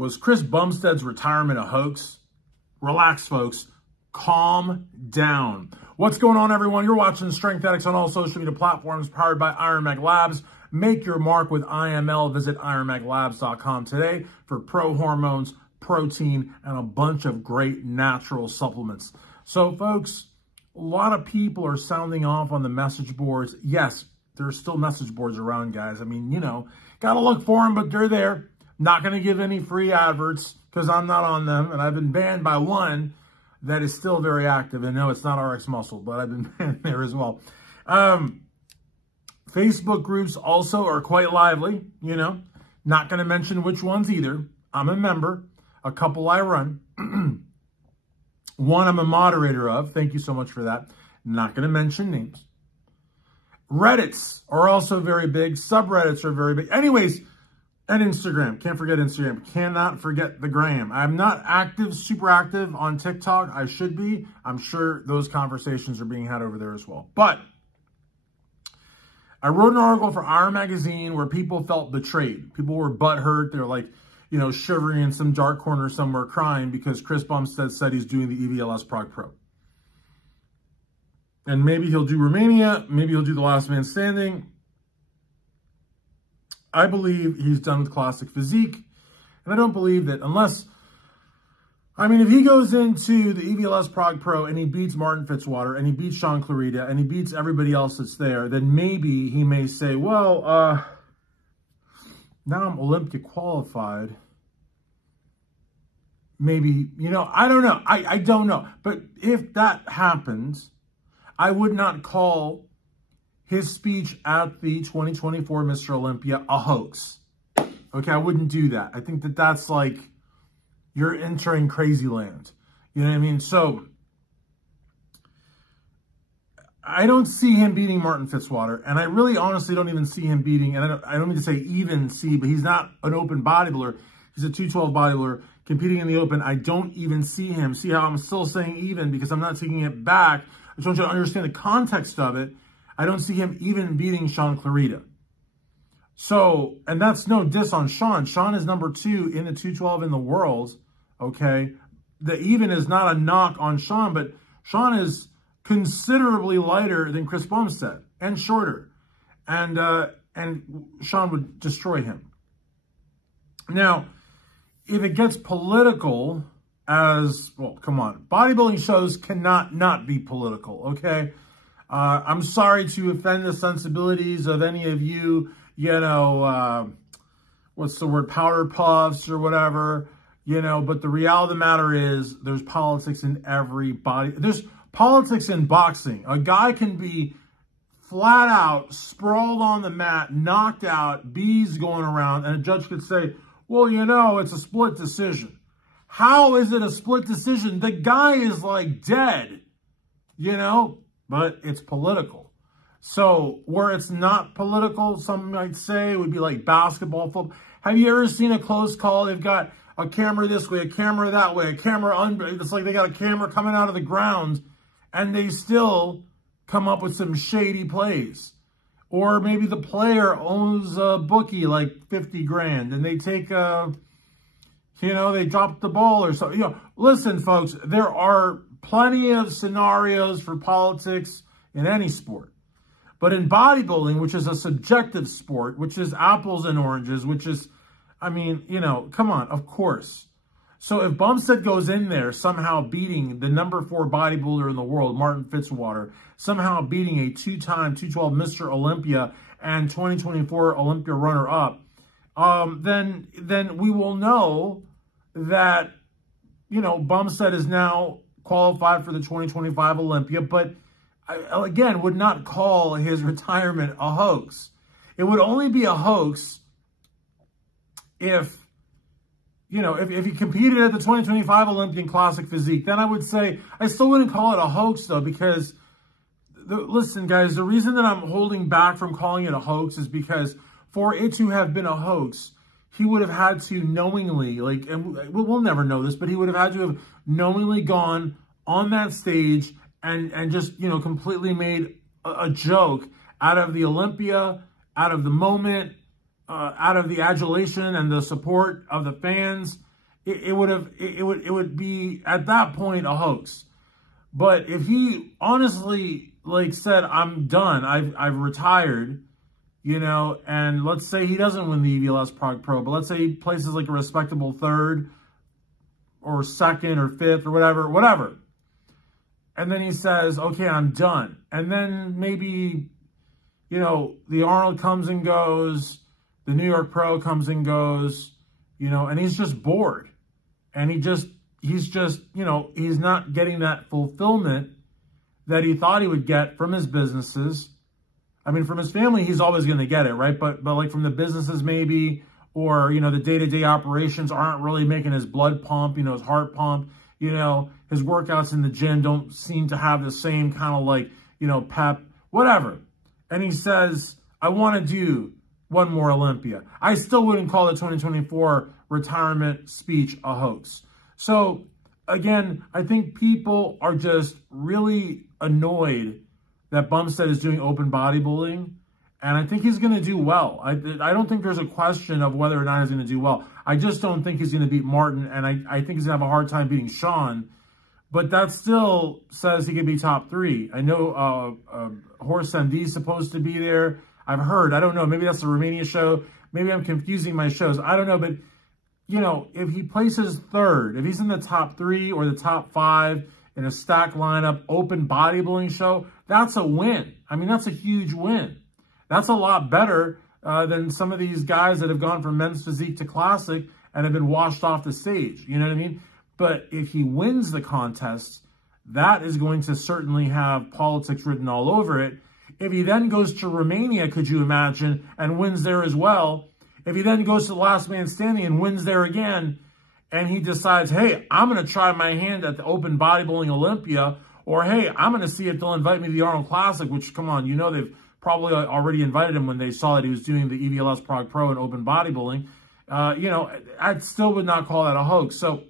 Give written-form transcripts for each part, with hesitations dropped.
Was Chris Bumstead's retirement a hoax? Relax, folks. Calm down. What's going on, everyone? You're watching Strength Addicts on all social media platforms, powered by Iron Mag Labs. Make your mark with IML. Visit ironmaglabs.com today for pro hormones, protein, and a bunch of great natural supplements. So, folks, a lot of people are sounding off on the message boards. Yes, there's still message boards around, guys. I mean, you know, got to look for them, but they're there. Not going to give any free adverts because I'm not on them, and I've been banned by one that is still very active. And no, it's not RX Muscle, but I've been banned there as well. Facebook groups also are quite lively, you know. Not going to mention which ones either. I'm a member. A couple I run. One I'm a moderator of. Thank you so much for that. Not going to mention names. Reddits are also very big. Subreddits are very big. Anyways, and Instagram. Can't forget Instagram. Cannot forget the gram. I'm not active, super active on TikTok. I should be. I'm sure those conversations are being had over there as well. But I wrote an article for Iron Magazine where people felt betrayed. People were butthurt. They're like, you know, shivering in some dark corner somewhere crying because Chris Bumstead said he's doing the EVLS Prague Pro. And maybe he'll do Romania. Maybe he'll do the last man standing. I believe he's done with classic physique. And I don't believe that unless, I mean, if he goes into the EVLS Prague Pro and he beats Martin Fitzwater and he beats Sean Clarita and he beats everybody else that's there, then maybe he may say, well, now I'm Olympic qualified. Maybe, you know, I don't know. I don't know. But if that happens, I would not call his speech at the 2024 Mr. Olympia a hoax. Okay, I wouldn't do that. I think that that's like, you're entering crazy land. You know what I mean? So, I don't see him beating Martin Fitzwater. And I really honestly don't even see him beating, and I don't mean to say even see, but he's not an open bodybuilder. He's a 212 bodybuilder competing in the open. I don't even see him. See how I'm still saying even because I'm not taking it back. I just want you to understand the context of it. I don't see him even beating Sean Clarita. So, and that's no diss on Sean. Sean is number 2 in the 212 in the world, okay? The even is not a knock on Sean, but Sean is considerably lighter than Chris Bumstead and shorter. And Sean would destroy him. Now, if it gets political as, well, come on. Bodybuilding shows cannot not be political, okay? I'm sorry to offend the sensibilities of any of you, you know, what's the word, powder puffs or whatever, you know, but the reality of the matter is there's politics in every body. There's politics in boxing. A guy can be flat out, sprawled on the mat, knocked out, bees going around, and a judge could say, well, you know, it's a split decision. How is it a split decision? The guy is like dead, you know? But it's political. So where it's not political, some might say, would be like basketball, football. Have you ever seen a close call? They've got a camera this way, a camera that way, a camera under. It's like they got a camera coming out of the ground and they still come up with some shady plays. Or maybe the player owns a bookie like 50 grand and they take a, you know, they drop the ball or something. You know, listen, folks, there are plenty of scenarios for politics in any sport. But in bodybuilding, which is a subjective sport, which is apples and oranges, which is, I mean, you know, come on, of course. So if Bumstead goes in there somehow beating the number 4 bodybuilder in the world, Martin Fitzwater, somehow beating a 2-time 212 Mr. Olympia and 2024 Olympia runner-up, then we will know that, you know, Bumstead is now qualified for the 2025 Olympia, but I, again, would not call his retirement a hoax. It would only be a hoax if, you know, if he competed at the 2025 Olympian Classic Physique, then I would say, I still wouldn't call it a hoax though, because, listen guys, the reason that I'm holding back from calling it a hoax is because for it to have been a hoax, he would have had to knowingly, like, and we'll never know this, but he would have had to have knowingly gone on that stage and just, you know, completely made a joke out of the Olympia, out of the moment, out of the adulation and the support of the fans, it would be at that point a hoax. But if he honestly like said, I'm done, I've retired, you know, and let's say he doesn't win the EVLS Prague Pro, but let's say he places like a respectable third or second or fifth or whatever. And then he says, okay, I'm done. And then maybe, you know, the Arnold comes and goes, the New York Pro comes and goes, you know, and he's just bored. And he's just, you know, he's not getting that fulfillment that he thought he would get from his businesses. I mean, from his family, he's always going to get it, right? But like from the businesses maybe, or, you know, the day-to-day operations aren't really making his blood pump, you know, his heart pump, you know, his workouts in the gym don't seem to have the same kind of like, you know, pep, whatever. And he says, I want to do one more Olympia. I still wouldn't call the 2024 retirement speech a hoax. So again, I think people are just really annoyed that Bumstead is doing open bodybuilding. And I think he's going to do well. I don't think there's a question of whether or not he's going to do well. I just don't think he's going to beat Martin. And I think he's going to have a hard time beating Sean. But that still says he could be top 3. I know Horse MD is supposed to be there. I've heard. I don't know. Maybe that's the Romania show. Maybe I'm confusing my shows. I don't know. But, you know, if he places third, if he's in the top 3 or the top 5 in a stacked lineup, open bodybuilding show, that's a win. I mean, that's a huge win. That's a lot better than some of these guys that have gone from men's physique to classic and have been washed off the stage. You know what I mean? But if he wins the contest, that is going to certainly have politics written all over it. If he then goes to Romania, could you imagine, and wins there as well, if he then goes to the last man standing and wins there again, and he decides, hey, I'm going to try my hand at the open bodybuilding Olympia, or hey, I'm going to see if they'll invite me to the Arnold Classic, which, come on, you know they've probably already invited him when they saw that he was doing the EVLS Prague Pro and open bodybuilding. You know, I still would not call that a hoax. So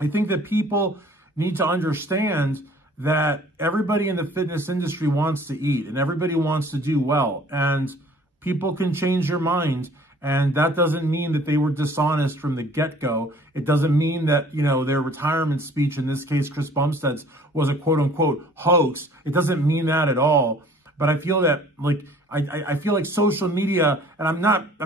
I think that people need to understand that everybody in the fitness industry wants to eat and everybody wants to do well. And people can change your mind. And that doesn't mean that they were dishonest from the get-go. It doesn't mean that, you know, their retirement speech, in this case, Chris Bumstead's, was a quote-unquote hoax. It doesn't mean that at all. But I feel that, like, I feel like social media, and I'm not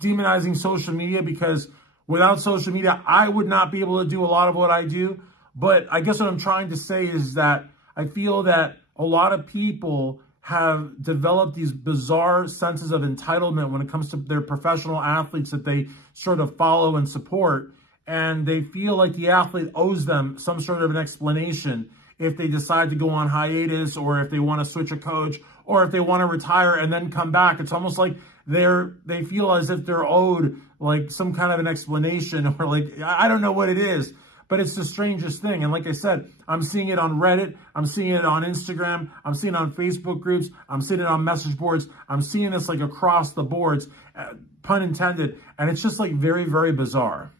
demonizing social media, because without social media, I would not be able to do a lot of what I do. But I guess what I'm trying to say is that I feel that a lot of people have developed these bizarre senses of entitlement when it comes to their professional athletes that they sort of follow and support. And they feel like the athlete owes them some sort of an explanation if they decide to go on hiatus, or if they want to switch a coach, or if they want to retire and then come back. It's almost like they feel as if they're owed like some kind of an explanation, or like, I don't know what it is. But it's the strangest thing. And like I said, I'm seeing it on Reddit. I'm seeing it on Instagram. I'm seeing it on Facebook groups. I'm seeing it on message boards. I'm seeing this like across the boards, pun intended. And it's just like very, very bizarre.